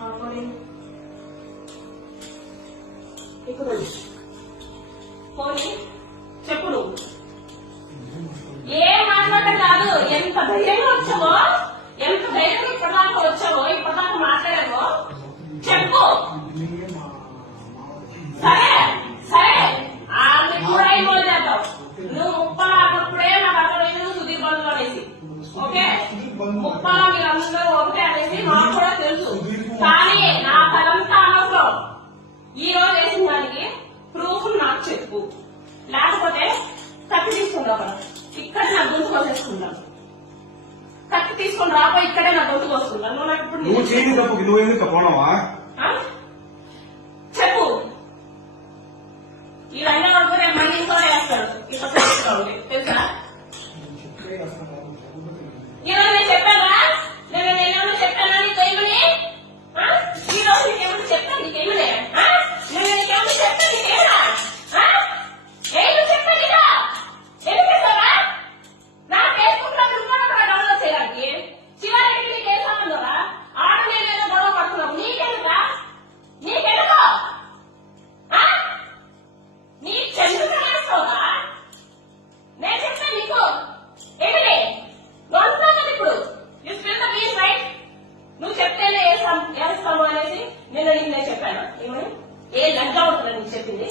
పోనీ చెప్పు నువ్వు ఏం మాట్లాడటం కాదు. ఎంత ధైర్యంగా వచ్చావో, ఎంత ధైర్యంగా ఇప్పటిదాకా వచ్చావో, ఇప్పటిదాకా మాట్లాడావో చెప్పు. సరే సరే ఆమె కూడా ఇన్వాల్వ్ చేద్దాం. నువ్వు ముప్పలాటప్పుడే నాకు అర్థమైంది సుధీర్ బంధువులు అనేసి. ఓకే ముప్పలా మీరందరూ ఒకటే అనేసి నాకు కూడా తెలుసు. కానీ నా తలంతా అనవసరం. ఈ రోజు వేసిన దానికి ప్రూఫ్ నాకు చెప్పు. లేకపోతే కత్తి తీసుకుంటావు కదా, ఇక్కడ నా గొంతు కోసేసుకుంటాను. కత్తి తీసుకొని రాబో ఇక్కడే నా గొంతు కోసుకుంటాను. నువ్వు నాకు చెప్పు. ఈ రంగా కూడా మళ్ళీ ఇంకో వేస్తాడు. ఇట్లా తెలుసా? ఈరోజు నేను చెప్పానా? నేనేమన్నా చెప్పానా నీకేమని? ఈ రోజు నీకేమన్నా చెప్పాను నీకేమనే? నేను నీకేమన్నా చెప్పాను నీకేనా? ఏమి చెప్పాను ఇక? ఎందుకు ఇస్తావా? నా ఫేస్బుక్ లో కూడా డౌన్లోడ్ చేయడానికి చివరికి నీకు ఏం సంబంధంరా? ఆడ నేనేదో గొడవ పడుతున్నావు. నీకెందుకా? నీకెందుకో నీ చెందుకు వేస్తావురా? నేను చెప్తాను నీకు ఏంటి గొంతున్నా కదా ఇప్పుడు. You spill the beach right. నువ్వు చెప్తేనే వేస్తాము అనేసి నేను చెప్పాను. ఏమని ఏ లంచా పడుతున్నా నీకు చెప్పింది?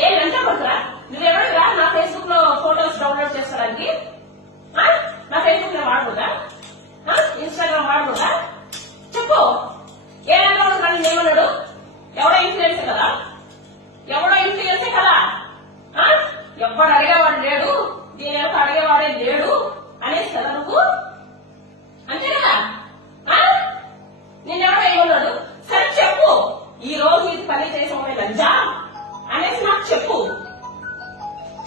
ఏ లంచా పడుతురా? నువ్వెవరుగా నా ఫేస్బుక్ లో ఫోటోస్ డౌన్లోడ్ చేసుకోవడానికి? నా ఫేస్బుక్ లో వాడకూడదా? ఇన్స్టాగ్రామ్ వాడకూడదా? చెప్పు. ఏ లంచా పడుతున్నా నేను ఏమన్నాడు? ఎవడో ఇన్ఫ్లుయెన్స్ కదా, ఎవడో ఇన్ఫ్లుయెన్సే కదా. ఎవ్వడు అడిగేవాడు లేడు, దీని యొక్క అడిగేవాడే లేడు అనేసి కదా నువ్వు. అంతే కదా? నిన్నెవడో ఏమన్నాడు? సరే చెప్పు. ఈ రోజు ఇది పని చేసామే లంజా అనేసి నాకు చెప్పు.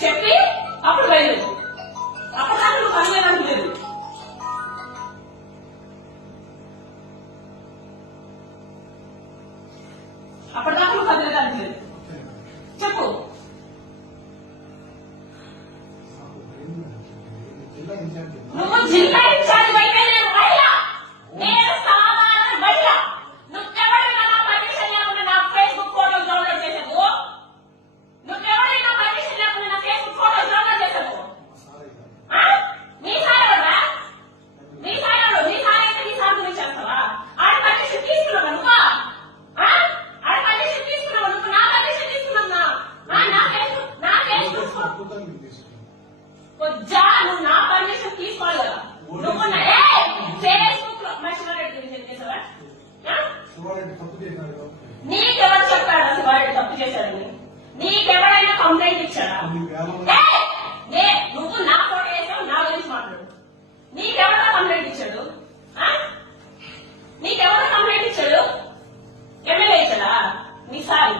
చెప్పి అప్పుడు బయలు. అప్పటిదాకా నువ్వు పని చేయడానికి లేదు. అప్పటిదాకా నువ్వు కదిలేదానికి లేదు. చెప్పు. నువ్వు జిల్లా ఇన్ఛార్జ్ అయితే నేను మహిళ, నేను సాధారణ మహిళ. నువ్వెవరైనా నా పర్మిషన్ లేకుండా నా ఫేస్బుక్ ఫోటోలు డౌన్లోడ్ చేసావు? నువ్వెవరైనా పర్మిషన్ లేకుండా నా ఫేస్బుక్ ఫోటోలు డౌన్లోడ్ చేసావు? నీ సారెవరా? నీ సారెవరు? నీ సార్ అయితే నీ సార్ గురించి చేస్తావా? ఆడ పర్మిషన్ తీసుకున్నావా నువ్వు? ఆడ పర్మిషన్ తీసుకున్నావా నువ్వు? నా పర్మిషన్ తీసుకున్నా? నా ఫేస్బుక్ కొజ్జా నువ్వు నా పర్మిషన్ తీసుకోవాలి కదా. నువ్వు ఫేస్బుక్ లో మా శివారెడ్డి గురించి చేసావా? నీకెవరు చెప్పాడు శివారెడ్డి తప్పు చేశాడని? నీకెవరైనా కంప్లైంట్ ఇచ్చాడా? నువ్వు నా ఫోటో వేసావు, నా గురించి మాట్లాడు. నీకెవరో కంప్లైంట్ ఇచ్చాడు? నీకెవరో కంప్లైంట్ ఇచ్చాడు? ఎమ్మెల్యే ఇచ్చాడా? నీ సార్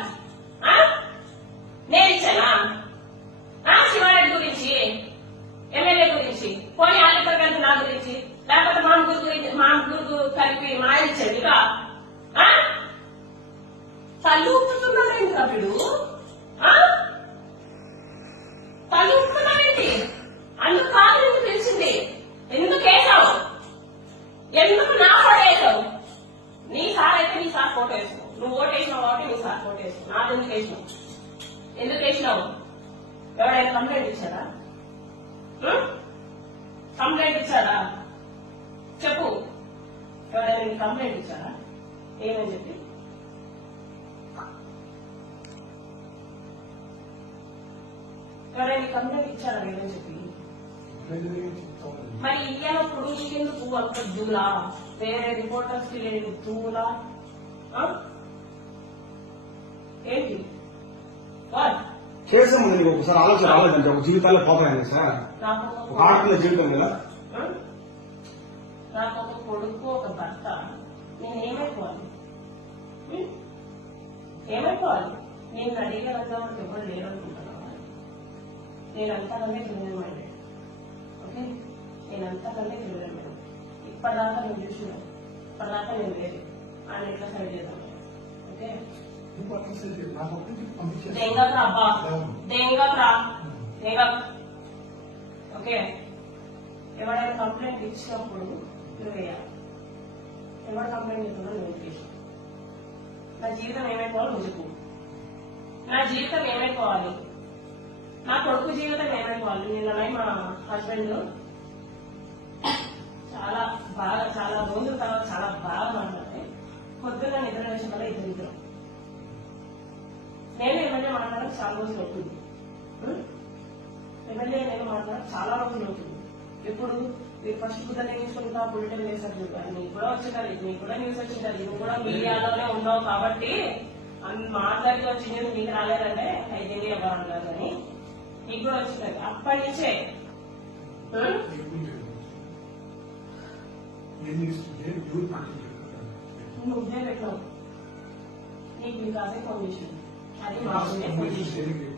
నేను ఇచ్చానా? శివారెడ్డి గురించి, ఎమ్మెల్యే గురించి, పోనీ ఆదిత్య గారి నా గురించి, లేకపోతే మా ముగ్గురు కలిపి మా ఆయన ఇచ్చాడు. ఇక తల్లి ఊపుతున్నాడేంటి వీడు? తల్లి ఊపుతున్నాడేంటి? అందుకు కాదు నీకు తెలిసింది. ఎందుకు వేసావు? ఎందుకు నా ఫోటో వేసావు? నీ సార్ అయితే నీ సార్ ఫోటో వేసావు. నువ్వు ఓటు వేసినావు కాబట్టి నీ సార్ ఫోటో వేసావు. నాకు ఎందుకు వేసినావు? ఎందుకు వేసినావు? ఎవరైనా కంప్లైంట్ ఇచ్చారా? కంప్లైంట్ ఇచ్చారా? చెప్పు. ఎవరైనా కంప్లైంట్ ఇచ్చారా? ఏమని చెప్పి? ఎవరైనా కంప్లైంట్ ఇచ్చారా? ఏమని చెప్పి? మరి ఇయ్యనప్పుడు నీకెందుకు అంత దూలా? వేరే రిపోర్టర్స్ కి లేని దూలా ఏంటి? చేసాము నీకు ఒకసారి ఆలోచన రాలేదంటే ఒక జీవితాల్లో పోతాయండి సార్. ఒక ఆడపిల్ల జీవితం కదా. నాకు ఒక కొడుకు, ఒక భర్త. నేను ఏమైపోవాలి? ఏమైపోవాలి? నేను అడిగేలాగా ఎవరు లేరనుకుంటున్నావా? నేనంతకంటే క్రిమినల్ మైండెడ్. ఓకే, నేనంతకంటే క్రిమినల్ మైండెడ్. ఇప్పటిదాకా నేను చూసినాను, ఇప్పటిదాకా నేను లేదు. ఆయన ఎట్లా సైడ్ చేద్దాం? ఓకే, దేంగక్ రా అబ్బా, దేంగక్ రా, దేంగక్. ఓకే, ఎవరైనా కంప్లైంట్ ఇచ్చినప్పుడు నువ్వు వేయాలి. ఎవరు కంప్లైంట్ ఇస్తున్నా నువ్వు చేసి నా జీవితం ఏమైపోవాలి నువ్వు చెప్పు. నా జీవితం ఏమైపోవాలి, నా కొడుకు జీవితం ఏమైపోవాలి. నిన్న మా హస్బెండ్ చాలా రోజుల తర్వాత చాలా బాగా మాట్లాడితే పొద్దున్న నిద్ర వేసిన వల్ల ఇద్దరు నేను ఎమ్మెల్యే మాట్లాడడం చాలా రోజులు అవుతుంది. ఎమ్మెల్యే నేను మాట్లాడడం చాలా రోజులు అవుతుంది. ఎప్పుడు మీరు ఫస్ట్ బుద్ధ నేర్చుకుంటా పొలిటికల్ వేసారు చూడాలి. నీకు కూడా వచ్చిండాలి, నీకు కూడా న్యూస్ వచ్చిండాలి, నువ్వు కూడా మీడియాలోనే ఉన్నావు కాబట్టి మాట్లాడి వచ్చింది మీకు రాలేదంటే అయితే ఎవరు కాదు అని నీకు కూడా వచ్చింది. అప్పటి నుంచే నువ్వే పెట్టావు. నీకు వికాసే ఫోన్ చేసింది. అది మాకు ఫోన్ చేసింది.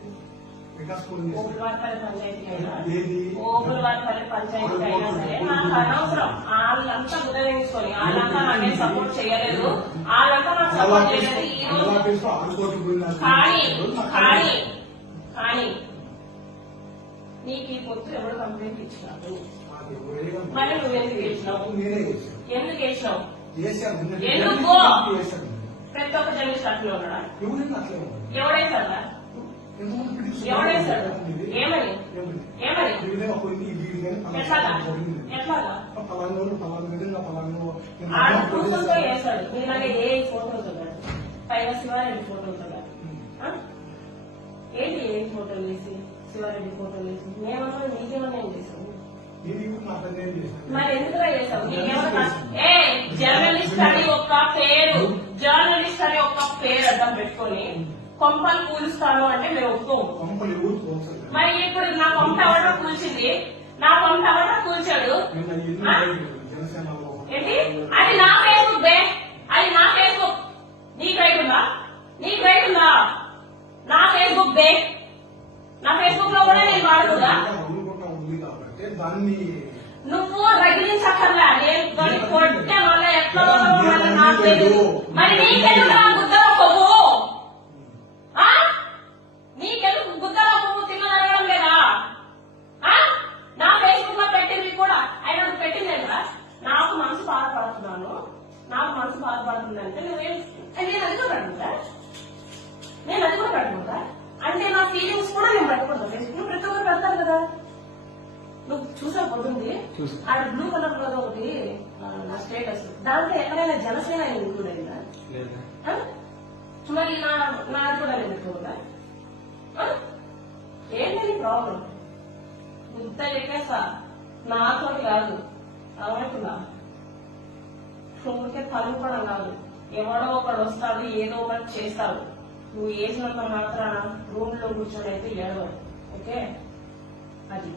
ఓపులవారిపల్లి పంచాయతీ అయినా ఓపులవారిపల్లి పంచాయతీ అయినా సరే నాకు అనవసరం. వాళ్ళంతా బుద్ధ వేయించుకొని వాళ్ళంతా నాకే సపోర్ట్ చేయలేదు, వాళ్ళంతా నాకు సపోర్ట్ చేయలేదు. ఈ రోజు కానీ నీకు ఈ పొత్తు ఎవరు కంప్లైంట్ ఇచ్చినాడు, మరి నువ్వు ఎందుకు వేసినావు? ఎందుకు వేసినావు? ఎందుకు ప్రతి ఒక్క జర్నలిస్ట్ అట్లా ఉన్నాడా? ఎవడేసాడా? ఎవడేసాడు? ఏమని ఏమని ఎట్లాగా ఎట్లాగా ఆడ కూతురుతో వేసాడు. మీలాగే ఏ ఫోటోలు పైగా శివారెడ్డి ఫోటోలు ఏంటి ఏ ఫోటోలు వేసి శివారెడ్డి ఫోటోలు వేసి మేమన్నా నీకేమన్నా ఏం చేసావు? మరి ఎందుకులా చేసావు? నీకేమన్నా జర్నలిస్ట్ అని ఒక పేరు, జర్నలిస్ట్ అని ఒక పేరు అడ్డం పెట్టుకొని కొంపలు కూలుస్తాను అంటే మీరు ఒప్పుకోము. మరి ఇప్పుడు నా కొంప ఎవడో కూల్చింది, నా కొంప ఎవడో కూల్చాడు ఏంటి? అది నా ఫేస్బుక్ బే, అది నా ఫేస్బుక్. నీకు రైట్ ఉందా? నీకు రైట్ ఉందా? నా ఫేస్బుక్ బే, నా ఫేస్బుక్ లో కూడా నేను వాడుతుందా? నువ్వు రగిలించక్కర్లా, నేను కొట్టే మళ్ళీ ఎట్లా నాకు తెలియదు. మరి నీకెందుకు నా గుద్దలో కొవ్వు? నీకెందుకు గుద్దలో కొవ్వు తిన్నదనడం లేదా? నా ఫేస్బుక్ లో పెట్టింది కూడా ఆయన పెట్టింది కదా. నాకు మనసు బాధపడుతున్నాను, నాకు మనసు బాధపడుతుందంటే నువ్వేం నేను అది కూడా పెట్టుకుంటా, నేను అది కూడా పెట్టుకుంటా అంటే నా ఫీలింగ్స్ కూడా నేను పెట్టుకుంటా. ఫేస్బుక్ ప్రతి ఒక్కరు పెడతారు కదా. నువ్వు చూసా పోతుంది ఆడ బ్లూ కలర్ లో ఒకటి నా స్టేటస్, దాంట్లో ఎక్కడైనా జనసేన ఇంక్లూడ్ అయిందా? మరి నాది కూడా నేను పెట్టుకోదా? ఏంటి ప్రాబ్లం? ఇంత చెప్పేసా నాతో కాదు అవనుకున్నా. ఊరికే తలుపడం కాదు, ఎవడో ఒకడు వస్తాడు ఏదో ఒకటి చేస్తాడు. నువ్వు ఏసినంత మాత్రాన రూమ్ లో కూర్చొని అయితే ఏడవ. ఓకే, అది